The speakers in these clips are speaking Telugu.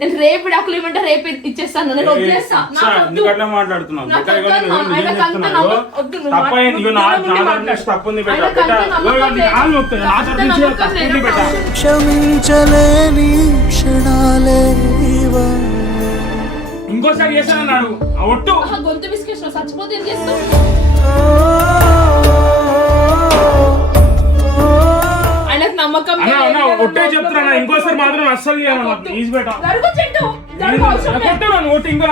నేను రేపు డాకులు ఇవ్వమంటే రేపు ఇచ్చేస్తాను, నేను వదిలేస్తా. క్షమించలేని క్షణాలే ఇంకోసారి చేశానన్నాడు ఒట్టు గొంతు విసికేసిన చచ్చిపోతే ఏం చేస్తావు? ఆయనకు నమ్మకం ఒట్టే చెప్తున్నా, ఇంకోసారి మాత్రం అస్సలు ఈజీ బెట ఓటు ఇంకో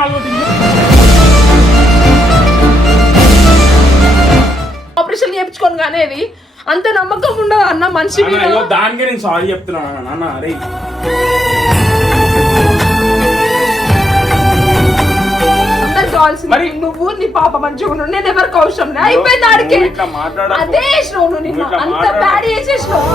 ఆపరేషన్ చేయించుకోను కానీ అది అంత నమ్మకం ఉండదు అన్న మనిషి దానికే నేను సారీ చెప్తున్నాను నాన్న. అరే మరి నువ్వు నీ పాప మంచిగా ఉన్నావు, నేను ఎవరికి అవసరం లే, అయిపోయింది ఆడికి. అదే చేసినావు నిన్ను, అంత బ్యాడ్ చేసేసినావు.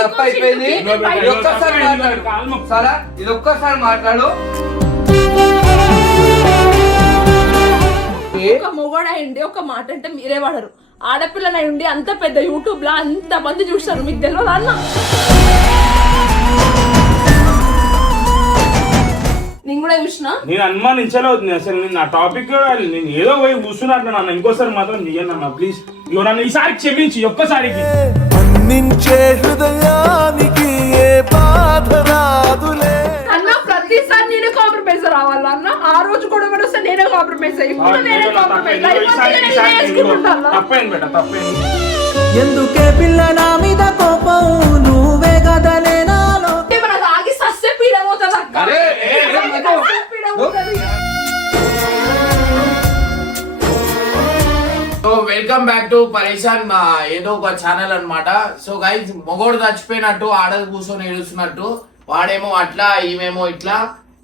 తప్పు అయిపోయింది, ఒక్కసారి మాట్లాడు సరే, ఇది ఒక్కసారి మాట్లాడు. ఒక మొగోడు అయ్యండి ఒక మాట అంటే మీరే వాడరు, ఆడపిల్లనై ఉండి అంత పెద్ద యూట్యూబ్ లో అంత మంది చూస్తారు, మీకు తెలియదు అన్న. నేను కూడా చూసిన, నేను అనుమానించలే అవుతుంది అసలు. నేను నా టాపిక్ నేను ఏదో పోయి కూర్చున్నట్లు నాన్న. ఇంకోసారి మాత్రం చెయ్యను అన్న ప్లీజ్. ఇగో నన్ను ఈసారి క్షమించి ఒక్కసారికి. అందించే హృదయానికి ఏ బాధ రాదులే అన్న. ప్రతిసారి నేనే కాంప్రమైజ్ రావాలా అన్న? ఆ రోజు కూడా వస్తే నేనే కాంప్రమైజ్ అయ్యి తప్పైంది బేట, తప్పైంది. ఎందుకే పిల్ల నా మీద కోపం నువ్వే కదా నేనాలో ఆగి సస్తే పీడమవుతుంది అక్క. సో వెల్కమ్ బ్యాక్ టు పరేషాన్ మా ఏదో ఒక ఛానల్ అన్నమాట. సో గైస్, మొగోడు చచ్చిపోయినట్టు ఆడది కూర్చొని ఏడుస్తున్నట్టు, వాడేమో అట్లా ఈమెమో ఇట్లా.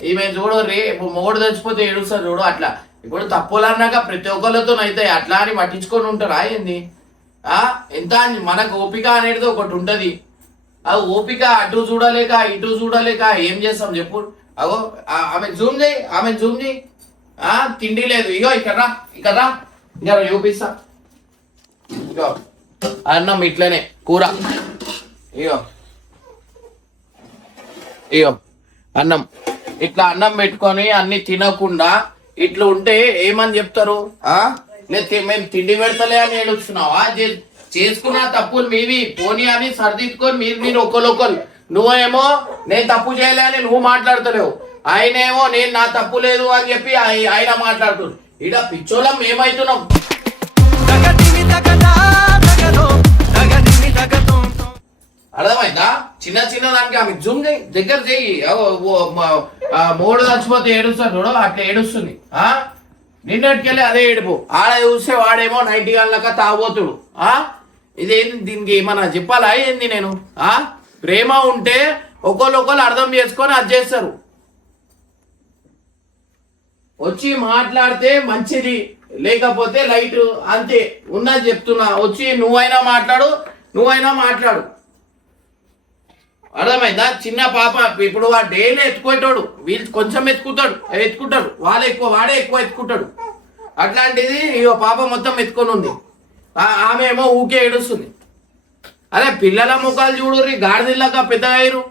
ఈమె చూడు రే, ఇప్పుడు మొగోడు చచ్చిపోతే ఏడుస్తారు చూడు అట్లా. ఇప్పుడు తప్పులు అన్నాక ప్రతి ఒక్కరితో అయితే అట్లా అని పట్టించుకొని ఉంటారా ఏంది? ఎంత మనకు ఓపిక అనేది ఒకటి ఉంటది. ఆ ఓపిక అటు చూడలేక ఇటు చూడలేక ఏం చేస్తాం చెప్పు. అగో ఆమె జూమ్ చేయి, ఆమె జూమ్ చేయి. తిండి లేదు, ఇగో ఇక్కడ రా, ఇక్కడ రా, ఇంకా చూపిస్తా. ఇగో అన్నం ఇట్లనే కూర, ఇగో ఇగో అన్నం. ఇట్లా అన్నం పెట్టుకొని అన్ని తినకుండా ఇట్లా ఉంటే ఏమని చెప్తారు? లేదు మేము తిండి పెడతలే అని ఏడుస్తున్నావా? చేసుకున్న తప్పులు మీవి పోనీ అని సరిదిద్దుకొని మీరు ఒకరు. నువ్వేమో నేను తప్పు చేయలే అని నువ్వు మాట్లాడతలేవు, ఆయనేమో నేను నా తప్పు లేదు అని చెప్పి ఆయన మాట్లాడుతున్నాడు. ఇడ పిచ్చోళ్ళం ఏమైతున్నాం? అర్థమైందా? చిన్న చిన్న దానికి ఆమె జూమ్ చేయి, దగ్గర చెయ్యి. మూడు చచ్చిపోతే ఏడుస్తాడు చూడు, అట్లా ఏడుస్తుంది. నిన్నటికెళ్ళి అదే ఏడుపు. ఆడ చూస్తే వాడేమో 90 గంటలక తాగబోతుడు. ఇదేంది? దీనికి ఏమన్నా చెప్పాలా ఏంది నేను? ప్రేమ ఉంటే ఒకళ్ళు అర్థం చేసుకొని అది చేస్తారు. వచ్చి మాట్లాడితే మంచిది, లేకపోతే లైట్, అంతే. ఉన్నది చెప్తున్నా. వచ్చి నువ్వైనా మాట్లాడు. అర్థమైందా? చిన్న పాప ఇప్పుడు వాడు డైలీ ఎత్తుకోటాడు, వీళ్ళు కొంచెం ఎత్తుకుంటాడు, వాడే ఎక్కువ ఎత్తుకుంటాడు. అట్లాంటిది ఇగో పాప మొత్తం ఎత్తుకొని ఉంది. ఆమె ఏమో ఊకే ఏడుస్తుంది. అరే పిల్లల ముఖాలు చూడుర్రి, గాడిదిల్లాక పెద్దగా అయ్యారు.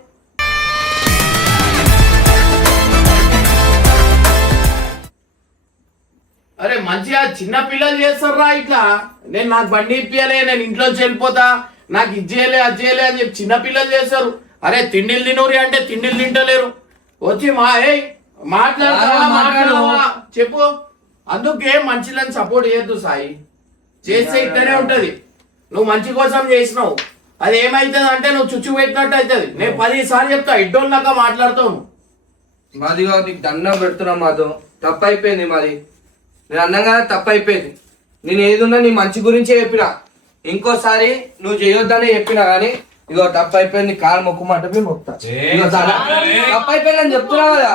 అరే మంచిగా చిన్న పిల్లలు చేస్తారా ఇట్లా? నాకు బండి ఇప్పియాలే, నేను ఇంట్లోంచి వెళ్ళిపోతా, నాకు ఇది చేయలే అది చేయలే అని చెప్పి చిన్న పిల్లలు చేస్తారు. అరే తిండిలు తినూరి అంటే తిండిలు తింటలేరు. వచ్చి మాట్లాడతావా చెప్పు. అందుకే మంచిలని సపోర్ట్ చేయొద్దు సాయి. చేస్తే ఇట్లనే ఉంటది. నువ్వు మంచి కోసం చేసినావు, అది ఏమైతుంది అంటే నువ్వు చుచ్చు పెట్టినట్టు అవుతుంది. నేను 10 సార్లు చెప్తా, ఇడ్డోళ్ళక మాట్లాడతావు. మాదిగా నీకు దండం పెడుతున్నా, మాతో తప్పు అయిపోయింది. మాది నేను అన్నగా తప్పు అయిపోయింది. నేను ఏదున్నా నీ మంచి గురించే చెప్పినా, ఇంకోసారి నువ్వు చేయొద్దని చెప్పినా కానీ ఇగో తప్పు అయిపోయింది. కాలు మొక్కుమంటే మొక్తా. తప్పు అయిపోయింది అని చెప్తున్నా కదా.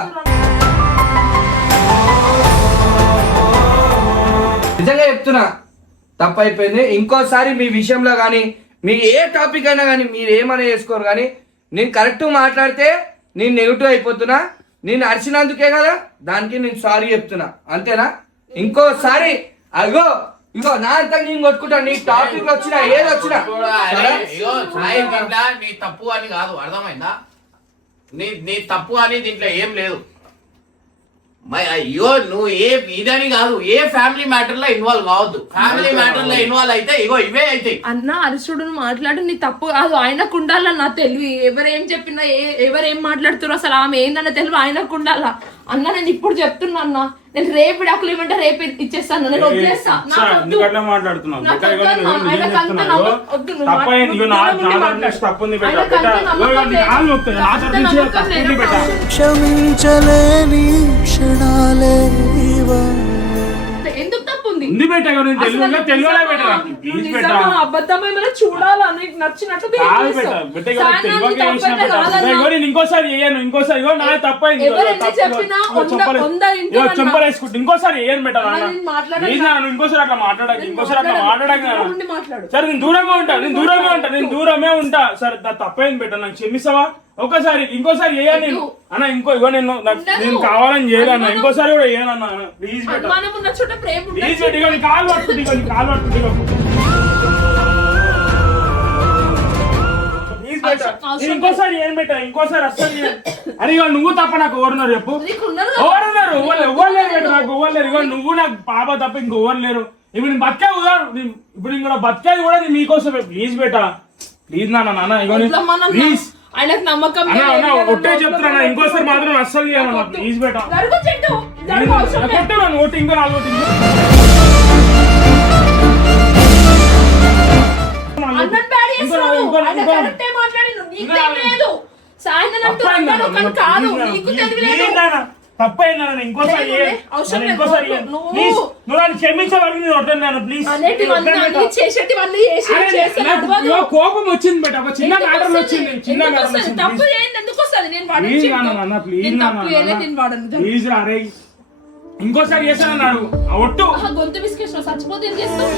నిజంగా చెప్తున్నా, తప్పు అయిపోయింది. ఇంకోసారి మీ విషయంలో కానీ మీ ఏ టాపిక్ అయినా కానీ మీరు ఏమైనా చేసుకోరు కానీ నేను కరెక్ట్ మాట్లాడితే నేను నెగిటివ్ అయిపోతున్నా. నేను అరిచినందుకే కదా, దానికి నేను సారీ చెప్తున్నా, అంతేనా? ఇంకోసారి అగో ఇగో నా అంతా నేను కొట్టుకుంటా. నీ టాపిక్ వచ్చినా ఏది వచ్చినా అరే, ఇగో సాయి దీంట్లో నీ తప్పు అని కాదు, అర్థమైందా? నీ తప్పు అని దీంట్లో ఏం లేదు. అయ్యో నువ్వు ఇదని కాదు, ఏ ఫ్యామిలీ మ్యాటర్ లో ఇన్వాల్వ్ కావద్దు. ఫ్యామిలీ మ్యాటర్ లో ఇన్వాల్వ్ అయితే ఇగో ఇవే అవుతాయి. అన్న అరుసుడు మాట్లాడు, నీ తప్పు కాదు, ఆయనకు ఉండాల నా తెలివి. ఎవరేం చెప్పినా ఎవరేం మాట్లాడుతారో అసలు ఆమె ఏందన్న తెలివి ఆయనకు ఉండాలా. అన్న నేను ఇప్పుడు చెప్తున్నా అన్న, నేను రేపు డాకులు ఇవ్వమంటే రేపు ఇచ్చేస్తాను, నేను వదిలేస్తా. క్షమించలేని క్షణాలే ఇవా. ఎందుకు తప్పు ఉంది? అబద్ధం ఏమైనా చూడాలా, నీకు నచ్చినట్టు ఇంకోసారి చేయను, ఇంకోసారి తప్పైంది చెంపలేసుకుంటా. ఇంకోసారి ఏం పెట్టాలి ఇంకోసారి అట్లా మాట్లాడాలి, ఇంకోసారి అట్లా మాట్లాడాలి. సరే నేను దూరంగా నేను దూరమే ఉంటా. సరే తప్పైంది పెట్టా, నాకు క్షమిస్తావా? ఒక్కసారి ఇంకోసారి చేయను నేను అన్న. ఇగో నేను కావాలని చేయను, ఇంకోసారి కూడా చేయను అన్న. ప్లీజ్ పెట్ట, ప్లీజ్ పెట్టి ఇగో నీ కాలు పట్టుకుంటే ఇంకోసారి ఏం పెట్టా, ఇంకోసారి అస్సలు అని. ఇగో నువ్వు తప్ప నాకు ఎవరున్నారు చెప్పు? ఎవరున్నారు? ఎవరు లేరు పెట్ట, నాకు ఎవరు లేరు. ఇగో నువ్వు నాకు పాప తప్ప ఇంకెవరు లేరు. ఇప్పుడు నేను బతికే ఇప్పుడు ఇంకా బతికేది కూడా నేను మీకోసమే. ప్లీజ్ బేటా, ప్లీజ్ నాన్న. ఇగో ప్లీజ్ ఆయనకు నమ్మకం ఒట్టే చెప్తున్నా, ఇంకోసారి మాత్రం అస్సలు చేయను. ప్లీజ్ బేటా, కొట్టు ఒట్టి ఇంకో నాలుగు తప్పైందా? ఇంకోసారి నువ్వు నన్ను క్షమించవరకు నేను వద్దన్నాను. ప్లీజ్, కోపం వచ్చింది బట్ ఒక చిన్న మ్యాటర్ వచ్చింది, చిన్న మ్యాటర్ ప్లీజ్ అరే ఇంకోసారి చేశానన్నాడు ఒట్టు. గొంతు విసికేసిన చచ్చిపోతే ఏం చేస్తావు?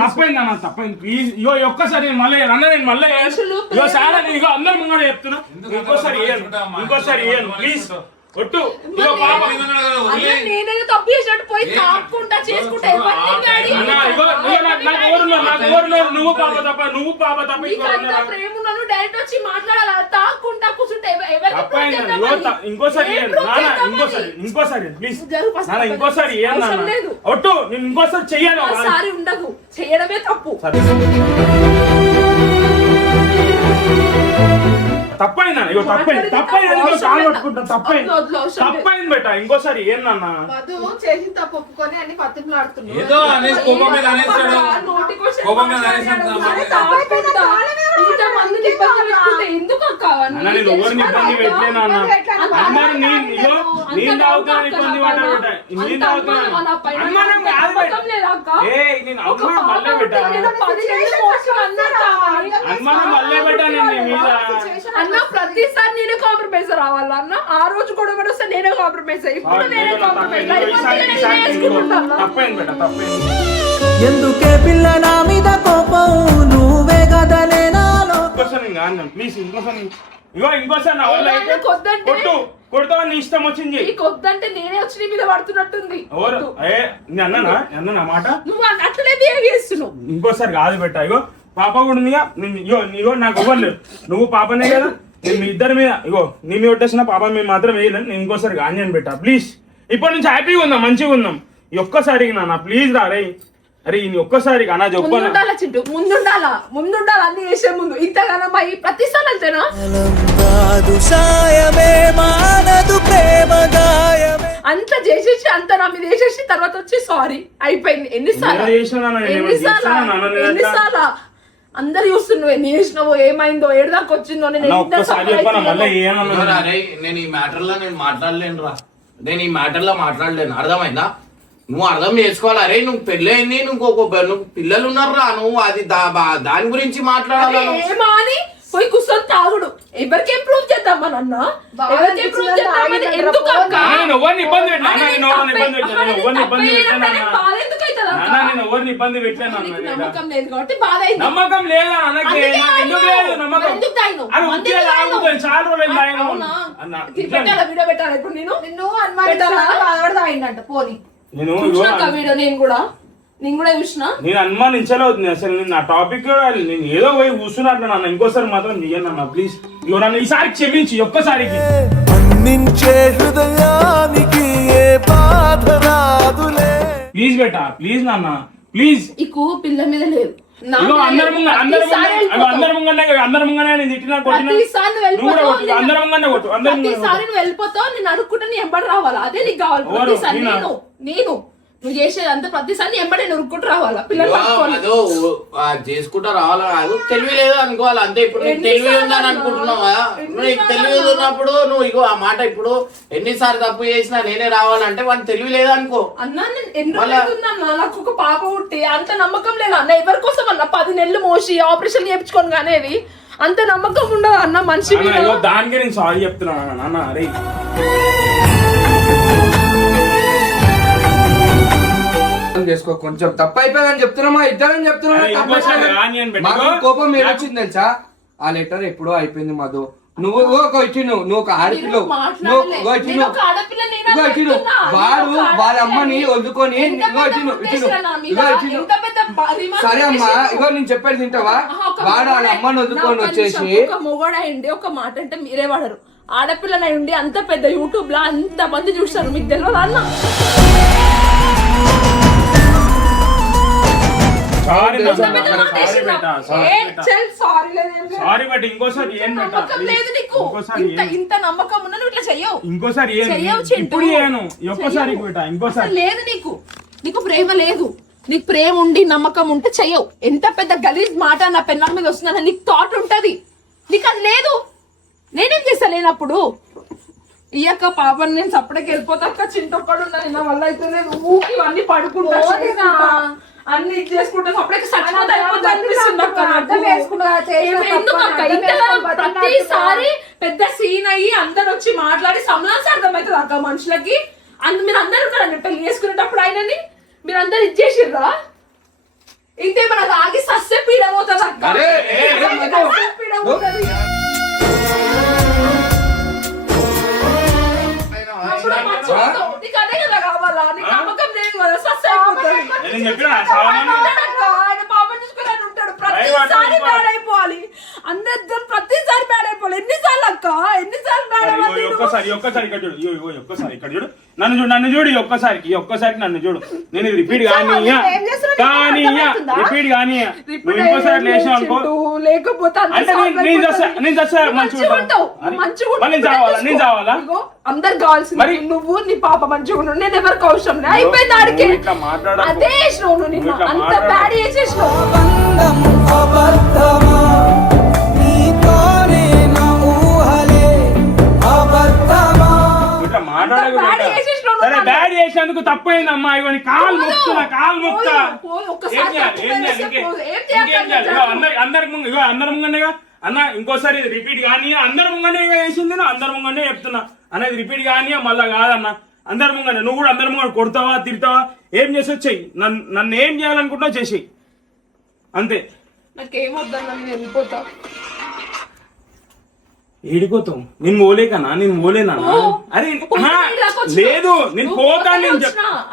తప్పైంది ప్లీజ్. ఇగో ఒక్కసారి నేను మళ్ళీ ఇగో సార్ ఇగో అందరు ముంగడ చెప్తున్నా, ఇంకోసారి ప్లీజ్ ఒట్టు. ఇగో పాప తప్పు చేసినట్టు పోయి తాక్కుంటా చేసుకుంటా నువ్వు పాప తప్ప డైరెక్ట్ వచ్చి మాట్లాడాలి, తాక్కుంటా కూర్చుంటే ఇంకోసారి ప్లీజ్ ఇంకోసారి ఒట్టు. నేను ఇంకోసారి చెయ్యాలి, ఉండదు, చెయ్యడమే తప్పు. తప్పైందా? ఇగో తప్పైంది బెట. ఇంకోసారి ఏందన్నా చేసి తప్పు ఒప్పుకొని అన్ని పత్తిలాడుతున్నాడు. ఎందుకు నేను ఎవరిని ఇబ్బంది పెట్టలేనా అన్న? నేను తాగుతాను ఇబ్బంది పడ్డా నేను తాగుతాను అనుమానం కాదు నేను అనుమానం మళ్ళీ పెట్టాను మీద అన్న. ప్రతిసారి నేనే కాంప్రమైజ్ రావాలా అన్న? ఆ రోజు కూడా వస్తే నేనే కాంప్రమైజ్ అయ్యి ఎందుకే పిల్ల నా మీద కోపం నువ్వే కదలే నాలో. ప్లీజ్ ఇంకోసారి నా వల్ల అయితే కొడుతా నీ ఇష్టం వచ్చింది. వద్దంటే నేనే వచ్చి నీ మీద పడుతున్నట్టుంది. అన్న మాట నువ్వు అట్లనే బిహేవ్ చేస్తున్నావు. ఇంకోసారి కాదు పెట్టా. ఇగో పాప కూడా ఉందిగా, ఇగో నాకు ఇవ్వలేదు. నువ్వు పాపనే కదా, నేను మీ ఇద్దరి మీద ఇగో నీ మీద కొట్టేసిన పాప మేము మాత్రం వేయలేను. నేను ఇంకోసారి గాంజాని పెట్టా. ప్లీజ్ ఇప్పటి నుంచి హ్యాపీగా ఉందాం, మంచిగా ఉందాం. ఈ ఒక్కసారి నా ప్లీజ్ రా రే. అరే ఈ ఒక్కసారి అన్నా చెప్పాలి చింటూ, ముందుండాలా అన్ని చేసే ముందు. ఇంతగానో ప్రతిసారి అంతేనా? అంత చేసేసి అంత నా మీద వేసేసి తర్వాత వచ్చి సారీ అయిపోయింది. ఎన్నిసార్లు అందరు చూస్తున్నావు, ఎన్ని చేసినావో, ఏమైందో, ఏడుదాకా వచ్చిందో. నేను ఈ మ్యాటర్ లో నేను ఈ మ్యాటర్ లో మాట్లాడలేను, అర్థమైందా? నువ్వు అర్థం చేసుకోవాలి. అరే నువ్వు పెళ్ళయింది, నువ్వు పిల్లలు ఉన్నారా, నువ్వు అది దాని గురించి మాట్లాడాలి. పోయి కూర్చొని తాగుడు ఎవరికేం ప్రూవ్ చేద్దామని అన్న? బాధ ఎందుకు కదా అక్క? నాన్న నేను ఎవరిని ఇబ్బంది పెట్టాను నీకు అన్న నమ్మకం లేదు కాబట్టి బాధ అయింది. నమ్మకం లేదా అన్నకి అందుకే నాకు ఎందుకు తాగినావు. లేదు నమ్మకం ఎందుకు తాగినావు? అది అందుకే ఉద్యోగం తాగినావు. ఆగుతుంది చాలా రోజులు తాగినావు అవునా? అన్న పెట్టాలా వీడియో పెట్టాలా ఇప్పుడు నేను నిన్ను అనుమానించాడు తాగిందంట పోని. నేను చూసినాక వీడియో నేను కూడా చూసిన. నేను అనుమానించలేదు అసలు నేను నా టాపిక్ నేను ఏదో పోయి కూర్చున్నట్లు నాన్న ఇంకోసారి మాత్రం చెయ్యను అన్న ప్లీజ్ ఇగో నన్ను ఈసారి క్షమించి ఒక్కసారికి అందించే హృదయానికి ఏ బాధ రాదులే. ప్లీజ్ బేటా ప్లీజ్ నాన్న ప్లీజ్ ఇకు పిల్ల మీద లేదు. నా ఇగో మీద అందరి లేదు. ముంగ ప్రతిసారి వెళ్ళిపోతావు. అందరి ముంగనే నేను తిట్టినా కొట్టినా ప్రతిసారి నువ్వు నువ్వు కూడా వెళ్ళిపోతావు. కొట్టు అందరి ముంగనే కొట్టు అందరి ముంగనే ప్రతిసారి నువ్వు వెళ్ళిపోతావు. నేను అడుక్కుంటే నీ ఎంబడి రావాలా? అదే నీకు కావాలి. ఎవరు? ప్రతిసారి నేనా? నేను నువ్వు చేసేది అంతా ప్రతిసారి నీ ఎంబడి ఉరుక్కుంటూ రావాలా? పిల్లలు పట్టుకొని. అదో చేసుకుంటా రావాలా కాదు, తెలివి లేదు అనుకోవాలి అంతే. ఇప్పుడు నీకు తెలివి ఉందని అనుకుంటున్నావు కదా, నీకు తెలివి ఉన్నప్పుడు నువ్వు ఇగో ఆ మాట ఇప్పుడు ఎన్నిసార్లు తప్పు చేసినా నేనే రావాలంటే వాడిని తెలివి లేదనుకో. అన్నా నేను ఎన్ని రోజులుందన్నా నాకు ఒక పాప పుట్టి అంత నమ్మకం లేదు అన్న. ఎవరి కోసం అన్న 10 నెలలు మోసి ఆపరేషన్ చేయించుకొని కానేది అంత నమ్మకం ఉండదు అన్న మనిషి మీద. ఇగో దానికి నేను సారీ చెప్తున్నాను నాన్న అరే చేసుకో కొంచెం తప్పు అయిపోయిందని చెప్తున్నామా ఇద్దరని అరే, ఇంకోసారి రాని అని మాకు పెట్టుకో. కోపం ఏమొచ్చింది తెలుసా? ఆ లెటర్ ఎప్పుడో అయిపోయింది మధు. నువ్వు ఒక ఇచ్చిను నువ్వు ఒక ఆడపిల్ల వాడు వాళ్ళ అమ్మని వదుకొని సరే అమ్మా ఇగో నేను చెప్పేది తింటావా? వాడు వాళ్ళ అమ్మని వదుకొని వచ్చేసి ఒక మొగోడైండి ఒక మాట అంటే మీరే వాడరు. ఆడపిల్లనై ఉండి అంత పెద్ద యూట్యూబ్ లో అంత మంది చూస్తారు. మీకు తెలియదు అన్న. సారీ సారీ బట్ ఇంకోసారి ఏం నమ్మకం లేదు నీకు. ఇంత నమ్మకం ఉన్నా నువ్వు ఇట్లా చెయ్యవు. ఇంకోసారి చెయ్యవు చింటూ. ఇప్పుడు చేయను ఒక్కసారి ఇంకోసారి అసలు లేదు నీకు ప్రేమ లేదు. నీకు ప్రేమ ఉండి నమ్మకం ఉంటే చెయ్యవు. ఎంత పెద్ద గలీజ్ మాట నా పెన్నం మీద వస్తుందని నీకు థాట్ ఉంటది. నీకు అది లేదు. నేనేం చేస్తా లేనప్పుడు ఇయ్యక్క పాపని నేను సపరేట్కి వెళ్ళిపోతాక చింతొక్కడు ఉన్నది నా వల్ల అయితే నేను ఊకి ఇవన్నీ పడుకుంటా అన్ని ఇది చేసుకుంటా సపరేట్కి ప్రతిసారి పెద్ద సీన్ అయ్యి అందరు వచ్చి మాట్లాడి సమాసం అర్థమవుతుంది అక్క మనుషులకి. మీరు అందరు ఉన్నారండి పెళ్లి చేసుకునేటప్పుడు ఆయనని మీరు అందరు ఇచ్చేసిర్రా? ఇంతేమన్నా తాగి సస్సే పీడమవుతుంది అక్క. పీడమవుతుంది. నీకు అదే కదా కావాలా? నీకు నమ్మకం లేదు కదా సస్సే అయిపోతుంది. నేను చెప్పినా ఆయన పాపం చూసుకుని ఉంటాడు. ప్రతిసారి బ్యాడ్ అయిపోవాలి. అందరితో ప్రతిసారి బ్యాడ్ అయిపోవాలి. ఎన్నిసార్లు అక్క ఎన్నిసార్లు బ్యాడ్ అవ్వాలి? ఒక్కసారి ఇక్కడ చూడు ఒక్కసారి ఇక్కడ చూడు నన్ను చూడు ఒక్కసారికి నన్ను చూడు. నేను ఇది రిపీట్ కానీ రిపీట్ కానీ నువ్వు ఇంకోసారి లేచావు అనుకో లేకపోతే అంటే నేను చావాలా అందరు కావాల్సింది నువ్వు నీ పాప మంచిగా ఉండు. నేను ఎవరికి అవసరం లేదు. అయిపోయింది ఆడికి. అదే చేసినావు నువ్వు. నిన్న అంత బ్యాడ్ చేసేసినావు. బంధం అబద్ధమా నీతోనే నా ఊహలే అబద్ధమా. సరే బ్యాడ్ చేసినందుకు తప్పైందమ్మా. ఇవన్నీ కాలు ముక్తా అందరి ముంగనేగా అన్న ఇంకోసారి రిపీట్ కానీ అందరి ముంగనే వేసింది. అందరి ముంగనే చెప్తున్నా అనేది రిపీట్ కానీ మళ్ళా కాదన్న. అందరి ముంగనే నువ్వు కూడా అందరి ముంగ కొడతావా తిడతావా ఏం చేసో చెయ్యి. నన్ను ఏం చేయాలనుకుంటున్నావు చేసేయి అంతే. నాకేమొద్దన్నా నేను వెళ్ళిపోతా. ఏడిపోతాం నేను పోలేకనా నేను పోలేనా? అరే లేదు నేను పోతాను.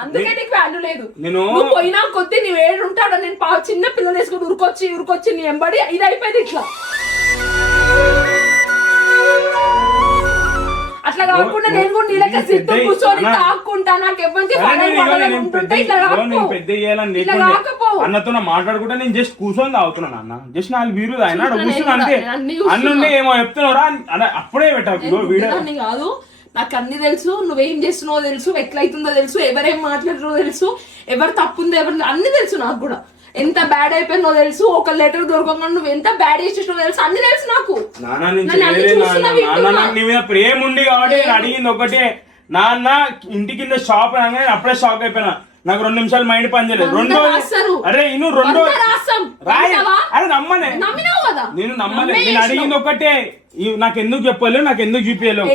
అందుకే నీకు వాల్యూ లేదు. నేను పోయినా కొద్ది నువ్వు ఏడు ఉంటాడు. నేను చిన్న పిల్లలు వేసుకుని ఉరికొచ్చి నీ ఎంబడి ఇది అయిపోయింది ఇట్లా. అట్లా కాకుండా నేను కూడా నీళ్ళకి సిద్ధం కూర్చొని తాక్కుంటా. నాకు ఎవరికి అన్నతో మాట్లాడుకుంటా నేను జస్ట్ కూర్చొని తాగుతున్నాను అన్న. జస్ట్ 4 బీరు ఆయన కూర్చున్నా అంతే. అన్నుండి ఏమో చెప్తున్నారా అప్పుడే పెట్టావు వీడియో కాదు. నాకు అన్ని తెలుసు. నువ్వేం చేస్తున్నావో తెలుసు. ఎట్లయితుందో తెలుసు. ఎవరేం మాట్లాడుతున్నారో తెలుసు. ఎవరు తప్పుందో ఎవరు అన్ని తెలుసు. నాకు కూడా ఎంత బ్యాడ్ అయిపోయిందో తెలుసు. ఒక లెటర్ దొరకకుండా నువ్వు ఎంత బ్యాడ్ చేసేసినావు తెలుసు. అన్ని తెలుసు నాకు. నీ మీద ప్రేమ ఉంది కాబట్టి నేను అడిగింది ఒకటే. నాన్న ఇంటి కింద షాప్ అనగానే అప్పుడే షాక్ అయిపోయినా. నాకు 2 నిమిషాలు మైండ్ పనిచేయలేదు. అరే అరే నమ్మనే నేను నమ్మలే. నేను అడిగింది ఒకటే నాకు ఎందుకు చెప్పలేదు నాకు ఎందుకు చూపించలేవు.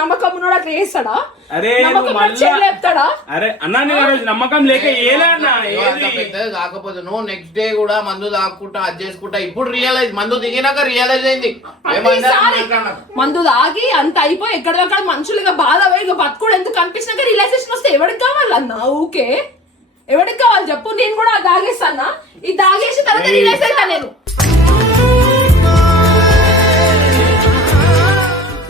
నమ్మకం ఉన్నాడు అట్లా చేస్తాడా? అరే నమ్మకం నువ్వు మళ్ళా చెప్తాడా? అరే అన్నా నేను ఆ రోజు నమ్మకం లేక ఏలా అన్నా ఏది పెద్దది కాకపోతే నువ్వు నెక్స్ట్ డే కూడా మందు తాగుకుంటా అది చేసుకుంటా ఇప్పుడు రియలైజ్ మందు దిగినాక రియలైజ్ అయింది ప్రతిసారి మందు తాగి అంత అయిపోయి ఎక్కడిదక్కడ మనుషులుగా బాధ ఇక బతుకుడు ఎందుకు కనిపించినాక రిలాక్సేషన్ వస్తే ఎవరికి కావాలన్నా? ఊకే ఎవరికి కావాలి చెప్పు? నేను కూడా తాగేస్తానా? ఇది తాగేసి తర్వాత రిలాక్స్ అవుతా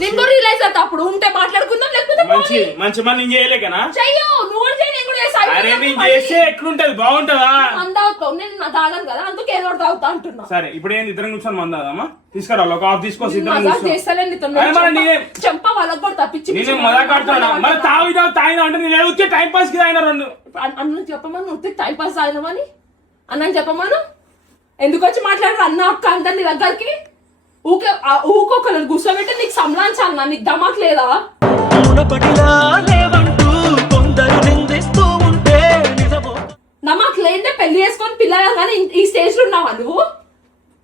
నేను కూడా రిలాక్స్ అవుతా. అప్పుడు ఉంటే మాట్లాడుకుందాం లేకపోతే మంచి మంచి మళ్ళీ నేను చేయలేకనా? చెయ్యు నువ్వు కూడా చెయ్యి, నేను కూడా చేస్తా. అరే నేను చేస్తే ఎట్లుంటది బాగుంటదా? మందావుతావు, నేను నా తాగను కదా అందుకే ఏదో ఒకటి తాగుతా అంటున్నా. సరే ఇప్పుడు ఏంది ఇద్దరం కూర్చొని మందాదమ్మా? తీసుకురా ఒక హాఫ్ తీసుకోసి ఇద్దరం మజాక్ కూర్చో. చేస్తాలే నీతో. అరే మరి నేనే చెంప వాళ్ళకి కూడా తప్పించి నేను మజాక్ ఆడుతున్నా. మరి తాగినా అంటే నేను వచ్చే టైం పాస్ కి తాగిన రెండు. అన్న చెప్పమని నువ్వు టైం పాస్ తాగినమని అన్న చెప్పమను. ఎందుకు వచ్చి మాట్లాడరు అన్న అక్క అందరు నీ దగ్గరికి? ఊకొకరు కూర్చోబెట్టి నీకు సంలాంచాలన్నా? నీకు దమాక్ లేదా? నమాక్ లేదంటే పెళ్లి చేసుకొని పిల్లలు కానీ ఈ స్టేజ్ లో ఉన్నావా నువ్వు?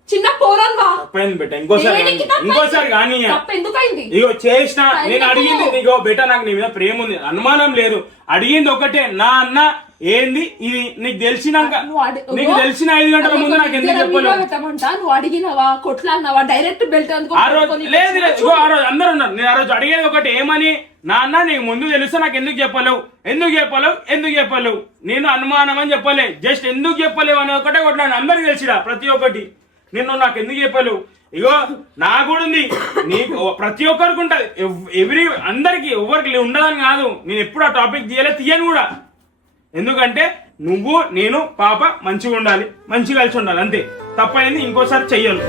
చిన్న పోరన్వా? తప్పైంది బెట్ట ఇంకోసారి కానీ ఎందుకైంది? ఇగో చేసిన నేను అడిగింది నీకో బెట్ట నాకు నీ మీద ప్రేమ ఉంది అనుమానం లేదు. అడిగింది ఒకటే నా అన్న ఏంది ఇది నీకు తెలిసినాక నీకు తెలిసిన 5 గంటల ముందు నాకు ఎందుకు చెప్పలేదు? నువ్వు అడిగినవా కొట్లాడినావా డైరెక్ట్ బెల్ట్ ఆ రోజు లేదు లేదు ఆ రోజు అందరు ఉన్నారు. నేను ఆ రోజు అడిగేది ఒకటి ఏమని నా అన్న నీకు ముందు తెలుసా నాకు ఎందుకు చెప్పలేవు ఎందుకు చెప్పలేవు నేను అనుమానం అని చెప్పలే జస్ట్ ఎందుకు చెప్పలేవు అని ఒకటే కొట్లాడు అందరికి తెలిసిరా ప్రతి ఒక్కటి నిన్ను నాకు ఎందుకు చెప్పలేవు. ఇగో నా కూడా ఉంది నీకు ప్రతి ఒక్కరికి ఉంటది అందరికి ఎవరికి ఉండదని కాదు. నేను ఎప్పుడు ఆ టాపిక్ తీయను కూడా. ఎందుకంటే నువ్వు నేను పాప మంచిగా ఉండాలి మంచిగా కలిసి ఉండాలి అంతే. తప్పైంది ఇంకోసారి చెయ్యను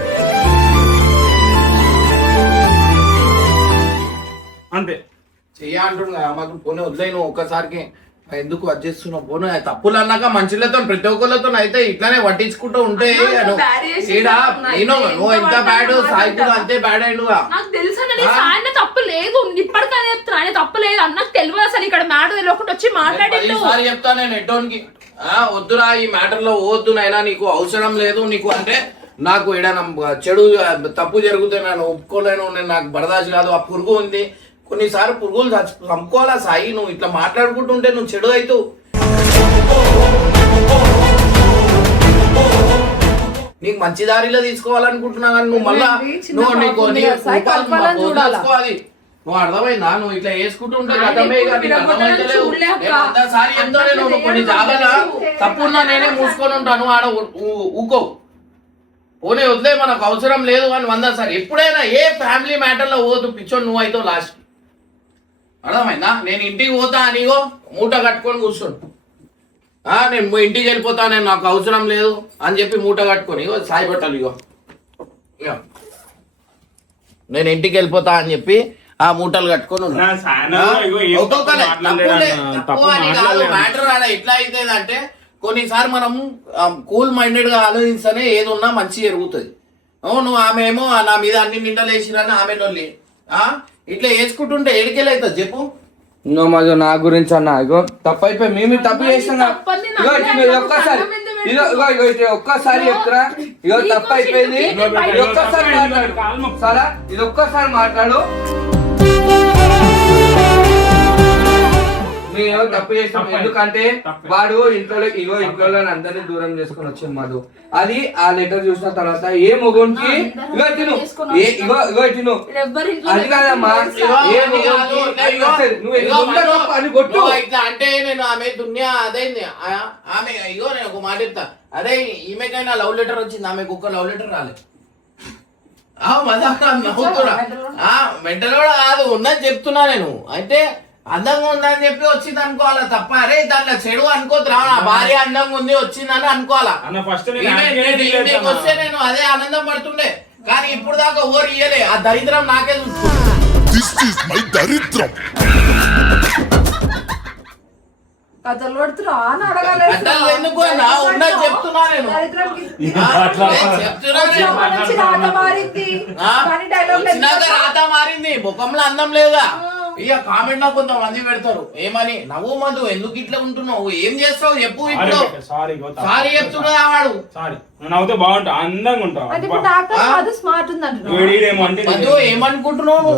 అంతే. చెయ్య అంటున్నా మాకు పోనీ వదిలే నువ్వు ఒక్కసారికి ఎందుకు వచ్చేస్తున్నావు పోను తప్పులు అన్నాక మనుషులతో ప్రతి ఒక్కరితో అయితే ఇట్లానే పట్టించుకుంటూ ఉంటే నువ్వు ఎంత బ్యాడ్ సాయి కూడా అంతే బ్యాడ్ అయ్యిండుగా. నాకు తెలుసు ఆయన తప్పు లేదు ఇప్పటికదే చెప్తున్నా ఆయన తప్పు లేదు అన్నకు తెలియదు అసలు ఇక్కడ మ్యాటర్ తెలియకుండా వచ్చి మాట్లాడి సారి చెప్తా నేను ఎట్టోనికి వద్దురా ఈ మ్యాటర్ లో వద్దు నైనా నీకు అవసరం లేదు నీకు అంటే నాకు ఏదైనా చెడు తప్పు జరిగితే నేను ఒప్పుకోలేను నేను నాకు బరదాజు కాదు ఆ పురుగు ఉంది కొన్నిసార్లు పురుగులు చంపుకోవాలా సాయి నువ్వు ఇట్లా మాట్లాడుకుంటుంటే నువ్వు చెడు అవుతావు. నీకు మంచి దారిలో తీసుకోవాలనుకుంటున్నా కానీ నువ్వు మళ్ళా నువ్వు నువ్వు అర్థమైందా నువ్వు ఇట్లా వేసుకుంటూ ఉంటే అర్థమే సారి ఎంతో నేను కొన్ని జాగాల తప్పున్నా నేనే మూసుకొని ఉంటాను ఆడ ఊకో పోనీ వదిలే మనకు అవసరం లేదు అని 100 సార్ ఎప్పుడైనా ఏ ఫ్యామిలీ మ్యాటర్లో పోదు పిచ్చోని నువ్వు అవుతావు లాస్ట్ అర్థమైందా. నేను ఇంటికి పోతా అనిగో మూట కట్టుకొని కూర్చోను నేను ఇంటికి వెళ్ళిపోతా నేను నాకు అవసరం లేదు అని చెప్పి మూట కట్టుకొని ఇగో సాయి బట్టలు ఇగో నేను ఇంటికి వెళ్ళిపోతా అని చెప్పి ఆ మూటలు కట్టుకొని మ్యాటర్ ఆడ ఎట్లా అవుతుంది అంటే కొన్నిసారి మనం కూల్ మైండెడ్ గా ఆలోచిస్తేనే ఏది ఉన్నా మంచి జరుగుతుంది. నువ్వు ఆమె ఏమో నా మీద అన్ని నిండలు వేసిరని ఆమె నొల్లి ఇట్లా వేసుకుంటుంటే ఏడికెళ్ళి అవుతుంది చెప్పు. నువ్వు నా గురించి అన్న ఇగో తప్పు అయిపోయి మేము తప్పు చేసినా ఒక్కసారి చెప్తున్నా ఇగో తప్పు అయిపోయింది ఒక్కసారి మాట్లాడు సరే ఇది ఒక్కసారి మాట్లాడు. మేము తప్పు చేస్తాం ఎందుకంటే వాడు ఇంట్లో అందరినీ దూరం చేసుకొని వచ్చింది మధు. అది ఆ లెటర్ చూసిన తర్వాత ఏ మొగోనికి అది కాదమ్మా ఇట్లా అంటే నేను ఆమె దునియా అదైంది ఆమె ఇగో నేను ఒక మాట చెప్తా అదే ఈమెకైనా లవ్ లెటర్ వచ్చింది ఆమెకు ఒక్క లవ్ లెటర్ రాలేదు. నవ్వుతున్నా మెంటల్ కూడా కాదు ఉన్నది చెప్తున్నా నేను. అయితే అందంగా ఉందని చెప్పి వచ్చింది అనుకోవాలా తప్ప అరే దాంట్లో చెడు అనుకోతురా నా భార్య అందంగా ఉంది వచ్చిందని అనుకోవాలా. వస్తే నేను అదే ఆనందం పడుతుండే కానీ ఇప్పుడు దాకా ఓవర్ ఇయ్యలే ఆ దరిద్రం నాకే కథలు పడుతున్నా అని అడగాలి ఎందుకు ఉన్నది చెప్తున్నా నేను రాత మారింది రాత మారింది ముఖంలో అందం లేదా ఇక కామెంట్ లో కొంతమంది పెడతారు ఏమని, నవ్వు మధు ఎందుకు ఇట్లా ఉంటున్నావు, ఏం చేస్తావు చెప్పు ఇప్పుడు. సారీ సారీ చెప్తున్నా వాడు. సారీ నవ్వుతే బాగుంటా, అందంగా ఉంటావు. అంటే ఇప్పుడు డాక్టర్ కాదు, స్మార్ట్ ఉందంట. వీడేమో అంటే మధు ఏమనుకుంటున్నావు,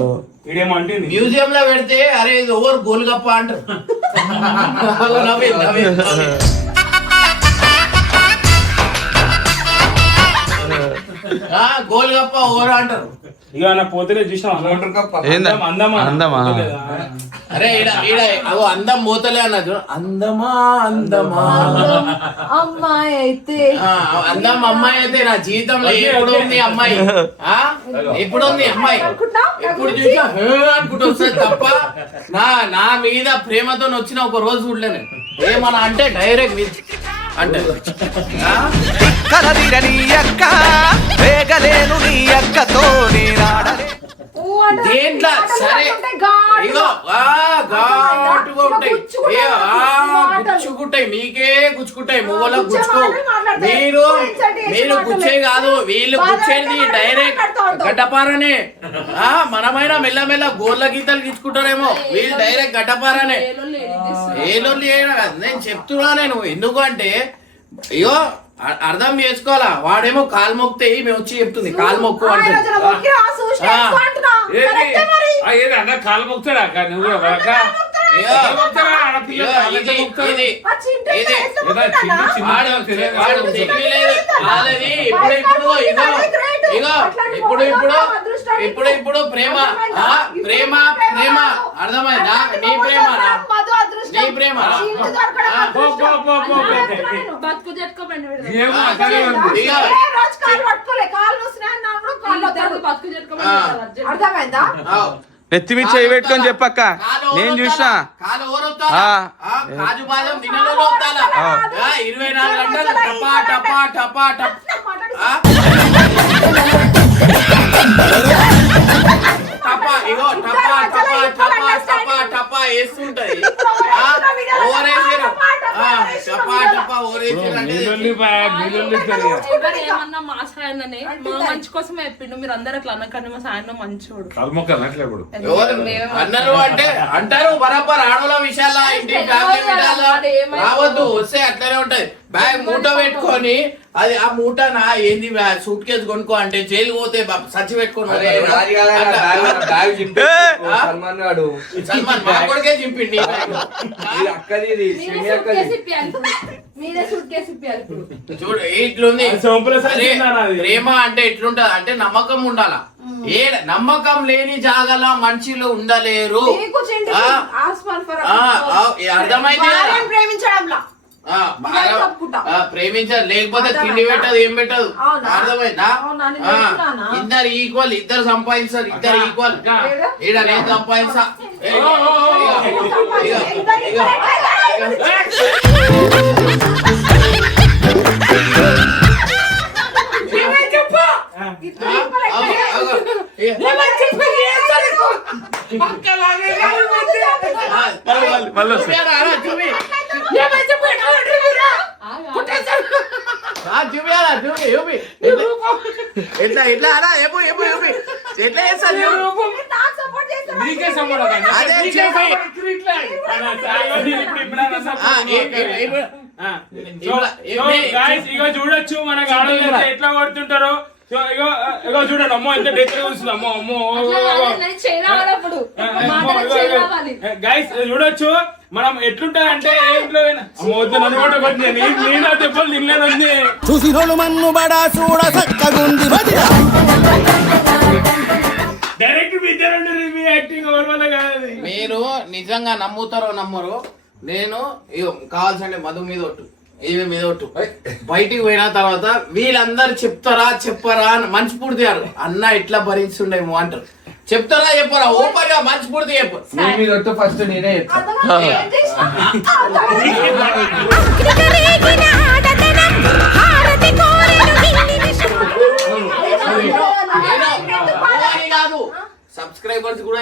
వీడేమో అంటే మ్యూజియం లో పెడితే అరే ఇది ఓవర్ గోల్గప్ప అంటారు. నవ్వేది, నవ్వేది, నవ్వేది. గోల్గప్ప ఓవర్ అంటారు. ఇక నా పోతే చూసినా అందమా అరే ఈడ అగో అందం పోతలే అన్నది. అందమా అందమా అమ్మాయి అయితే అందం అమ్మాయి అయితే నా జీవితంలో ఎప్పుడు ఉంది అమ్మాయి, ఎప్పుడు ఉంది అమ్మాయి, ఎప్పుడు చూసా అనుకుంటూ వస్తుంది తప్ప నా మీద ప్రేమతో వచ్చిన ఒక రోజు చూడలేను. ఏమన్నా అంటే డైరెక్ట్ అంటే దేంట్లో సరే ఇగో ఘాటుగా ఉంటాయి, గుచ్చుకుంటాయి, మీకే గుచ్చుకుంటాయి, మొగలకు గుచ్చుకో. మీరు గుచ్చే కాదు, వీళ్ళు గుచ్చేది డైరెక్ట్ గడ్డపారనే. మనమైనా మెల్లమెల్ల గోళ్ళ గీతలు గీచుకుంటారేమో, వీళ్ళు డైరెక్ట్ గడ్డపారనే. ఏలొల్లి నేను చెప్తున్నా నేను, ఎందుకంటే అయ్యో అర్థం చేసుకోవాలా. వాడేమో కాలు మొక్కితే మేము వచ్చి చెప్తుంది కాలు మొక్కు అంటుంది. అన్న కాలు మొక్తాడా నువ్వు ఇప్పుడు ప్రేమ ప్రేమ ప్రేమ అర్థమైందా? నీ ప్రేమ నీ ప్రేమ అర్థమైందా? నెత్తి మీద చేయి పెట్టుకొని చెప్పక్క, నేను చూసినా. కాజు బాదం దినలో 24 గంటలు టపా టపా టపా టపా ఇగో టపా టపా టపా టపా టపా వేస్తుంటది. టపా టపా ఏమన్నా మా సాయన్ననే మా మంచి కోసమే చెప్పిండు. మీరు అందరు అట్లా అనకండి, మా సాయన్న మంచోడు. అన్నారు అంటే అంటారు బరాబర్. ఆడోళ్ళ విషయాల ఇంటి ఫ్యామిలీ విషయాల రావద్దు, వస్తే అట్లనే ఉంటది. బ్యాగ్ మూట పెట్టుకొని అది ఆ మూట నా ఏంది సూట్ కేసు కొనుక్కో అంటే జైలు పోతే సచ్చి పెట్టుకొని సల్మాన్ మా కొడుకే చింపిండి. చూడు ఇట్లుంది ప్రేమ అంటే ఎట్లుంటది అంటే నమ్మకం ఉండాలా. ఏ నమ్మకం లేని జాగలా మనిషిలో ఉండలేరు. అర్థమైంది ప్రేమించారు, లేకపోతే తిండి పెట్టదు, ఏం పెట్టదు. అర్థమైందా? ఇద్దరు ఈక్వల్, ఇద్దరు సంపాదించారు, ఇద్దరు ఈక్వల్. ఈడ నేను సంపాదించా ఎట్లా ఎట్లా అలా ఎప్పు ఎప్పు ఎప్పు ఎట్లా చేస్తారు? ఇగో చూడొచ్చు మనకు ఆడోళ్ళు ఎట్లా కొడుతుంటారో. ఇగో చూడండి, అమ్మో ఎంత డెత్ కూర్చుంది. అమ్మో అమ్మో గైస్ చూడొచ్చు మనం ఎట్లుంటది అంటే ఇంట్లో నన్ను కూడా కొట్టిన నేను దెబ్బలు తినలేదండి. చూసి మన్ను బడా చూడ సక్కగుంది. డైరెక్ట్ యాక్టింగ్ ఎవరి వల్ల కాదు. మీరు నిజంగా నమ్ముతారో నమ్మరు, నేను కావాల్సింటే మధు మీద ఒట్టు, ఈమె మీద ఒట్టు. బయటికి పోయిన తర్వాత వీళ్ళందరూ చెప్తారా చెప్పరా మంచి పూర్తియారు అన్న ఇట్లా భరిస్తుండేమో అంటారు. చెప్తారా చెప్పరా ఓపెన్ గా మంచి పూర్తి చెప్పు. ఫస్ట్ నేనే కాదు సబ్స్క్రైబర్స్ కూడా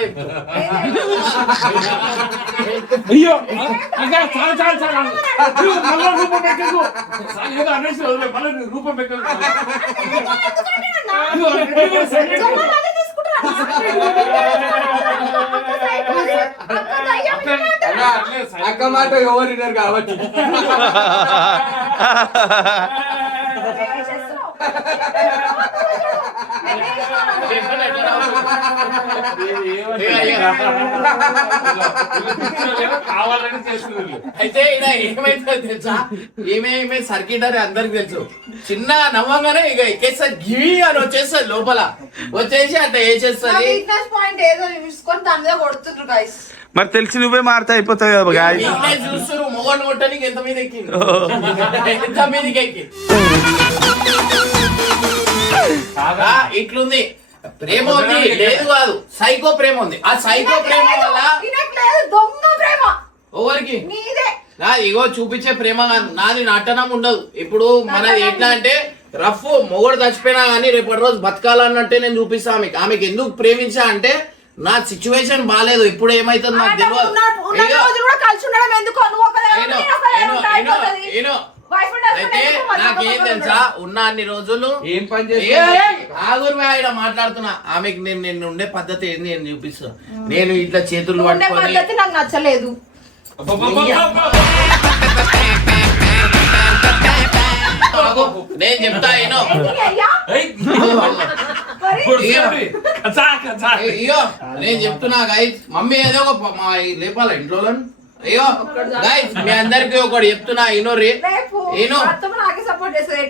అయ్యో చాలా చాలా చాలా మళ్ళీ రూపం పెట్టకు, ఏదో అనేసి మళ్ళీ రూపం పెట్టకు. అక్క మాట ఎవరు వినరు కాబట్టి కావాలని చేస్తున్నారు. అయితే ఇలా ఏమైతే తెలుసా, ఏమే సర్కిట్ అని అందరికి తెలుసు. చిన్నగా నవ్వంగానే ఇక ఎక్కేస్తారు, గివి అని వచ్చేస్తుంది లోపల, వచ్చేసి అట్లా వేసేస్తుంది. వీక్నెస్ పాయింట్ ఏదో చూసుకొని దాని మీద కొడుతుండ్రు గైస్. మరి తెలిసి నువ్వే మారుతా అయిపోతావు కదా guys. చూస్తారు మొగను కొట్టడానికి ఎంత మీద ఎక్కింది, ఎంత మీదకి ఎక్కి ఇట్లుంది. ప్రేమ ఉంది లేదు కాదు, సైకో ప్రేమ ఉంది. ఆ సైకో ప్రేమ వల్ల దొంగ ప్రేమ ఎవరికి నీదే. నా ఇగో చూపించే ప్రేమ కాదు, నాది నటనం ఉండదు. ఇప్పుడు మనది ఎట్లా అంటే రఫ్ మొగడు చచ్చిపోయినా కానీ రేపటి రోజు బతకాలన్నట్టే నేను చూపిస్తా ఆమెకి. ఆమెకి ఎందుకు ప్రేమించా అంటే నా సిచ్యువేషన్ బాగాలేదు, ఇప్పుడు ఏమైతుంది నాకు తెలియదు. కలిసి ఉండడం ఎందుకు? అయితే నాకేం తెలుసా, ఉన్న అన్ని రోజులు ఏం పని చేసి ఆగురు ఆయన మాట్లాడుతున్నా. ఆమెకి నేను ఉండే పద్ధతి ఏంది నేను చూపిస్తా. నేను ఇట్లా చేతులు పట్టుకొని పద్ధతి నాకు నచ్చలేదు. నేను చెప్తా ఏనో అయ్యో నేను చెప్తున్నా గైస్. మమ్మీ ఏదో ఒక లేపాల ఇంట్లో అయ్యో గైస్ మీ అందరికి ఒకటి చెప్తున్నా ఇనోరి ఏనో నాకే సపోర్ట్ చేస్తుంది.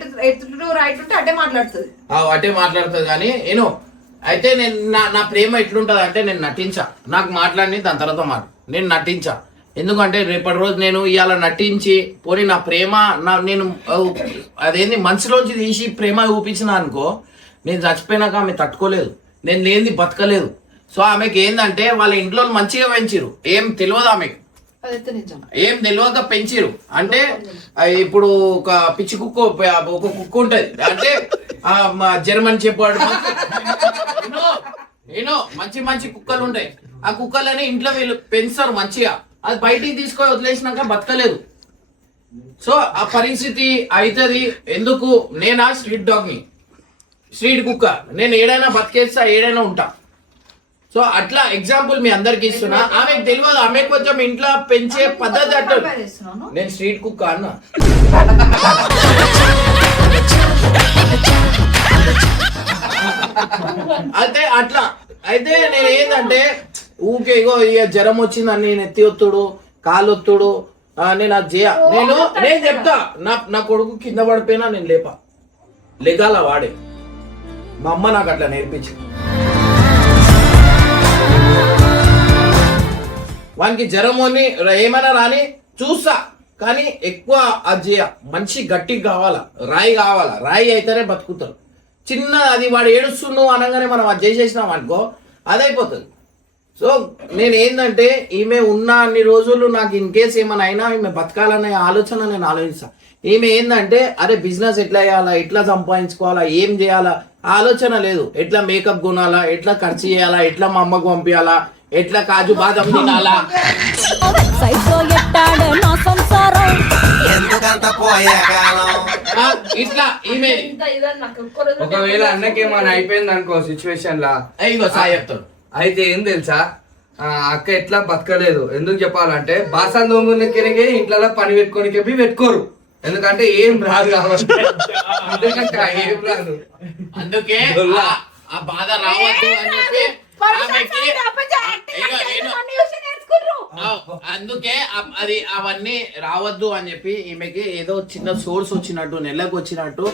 రైట్ ఉంటే అట్టే మాట్లాడుతుంది. అటే మాట్లాడుతుంది కానీ ఏనో. అయితే నేను నా ప్రేమ ఎట్లుంటది అంటే నేను నటించా, నాకు మాట్లాడి దాని తర్వాత నేను నటించా. ఎందుకంటే రేపటి రోజు నేను ఇవాళ నటించి పోనీ నా ప్రేమ నేను అదేంది మనసులోంచి తీసి ప్రేమ చూపించిన అనుకో, నేను చచ్చిపోయినాక ఆమె తట్టుకోలేదు, నేను లేనిది బతకలేదు. సో ఆమెకి ఏంటంటే వాళ్ళ ఇంట్లో మంచిగా పెంచిరు, ఏం తెలియదు ఆమెకి, ఏం తెలియక పెంచిరు. అంటే ఇప్పుడు ఒక పిచ్చి కుక్క, ఒక కుక్క ఉంటది అంటే జర్మన్ చెప్పాడు ఏనో మంచి మంచి కుక్కలు ఉంటాయి. ఆ కుక్కలని ఇంట్లో వీళ్ళు పెంచుతారు మంచిగా, అది బయటికి తీసుకొని వదిలేసినాక బతకలేదు. సో ఆ పరిస్థితి అవుతుంది. ఎందుకు నేనా స్ట్రీట్ డాగ్ని, స్ట్రీట్ కుక్క, నేను ఏడైనా బతికేస్తా, ఏడైనా ఉంటా. సో అట్లా ఎగ్జాంపుల్ మీ అందరికి ఇస్తున్నా. ఆమెకు తెలియదు, ఆమె కొంచెం ఇంట్లో పెంచే పద్ధతి అట్లా. నేను స్ట్రీట్ కుక్క అన్న అయితే అట్లా. అయితే నేను ఏంటంటే ఊకే ఇగో ఇక జ్వరం వచ్చిందని నేను ఎత్తి ఒత్తుడు, కాలు ఒత్తుడు, నేను అది చేయ. నేను చెప్తా నా కొడుకు కింద పడిపోయినా నేను లెగాల వాడే. మా అమ్మ నాకు అట్లా నేర్పించింది. వానికి జ్వరం అని ఏమైనా రాని చూస్తా, కానీ ఎక్కువ అది చేయ. మంచి గట్టి కావాలా, రాయి కావాలా, రాయి అయితేనే బతుకుతారు. చిన్న అది వాడు ఏడుస్తున్నావు అనగానే మనం అది చేసేసినాం అనుకో అదైపోతుంది. సో నేను ఏంటంటే ఈమె ఉన్న అన్ని రోజులు నాకు ఇన్ కేసు ఏమైనా అయినా ఈమె బతకాలనే ఆలోచన నేను ఆలోచిస్తా. ఈమె ఏంటంటే అరే బిజినెస్ ఎట్లా చేయాలా, ఎట్లా సంపాదించుకోవాలా, ఏం చేయాలా ఆలోచన లేదు. ఎట్లా మేకప్ కొనాలా, ఎట్లా ఖర్చు చేయాలా, ఎట్లా మా అమ్మకు పంపించాలా, ఎట్లా కాజు బాదం తినాలా, ఇట్లా ఈమె. ఒకవేళ అన్నకేమన్నా అయిపోయింది అనుకో సిచ్యువేషన్ లా, ఇగో సాయి చెప్తాడు. అయితే ఏం తెలుసా, అక్క ఎట్లా బతకలేదు ఎందుకు చెప్పాలంటే బాసన్ దోములకి ఇంట్లో పని పెట్టుకోనికి పెట్టుకోరు, ఎందుకంటే ఏం రాదు కాబట్టి. ఏం రాదు, అందుకే ఆ బాధ రావద్దు అని చెప్పి అందుకే అది అవన్నీ రావద్దు అని చెప్పి ఈమెకి ఏదో చిన్న సోర్స్ వచ్చినట్టు, నెలకు వచ్చినట్టు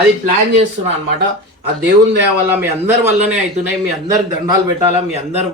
అది ప్లాన్ చేస్తున్నా అనమాట. ఆ దేవుని దయ వల్ల మీ అందరి వల్లనే అవుతున్నాయి. మీ అందరికి దండాలు పెట్టాలా, మీ అందరు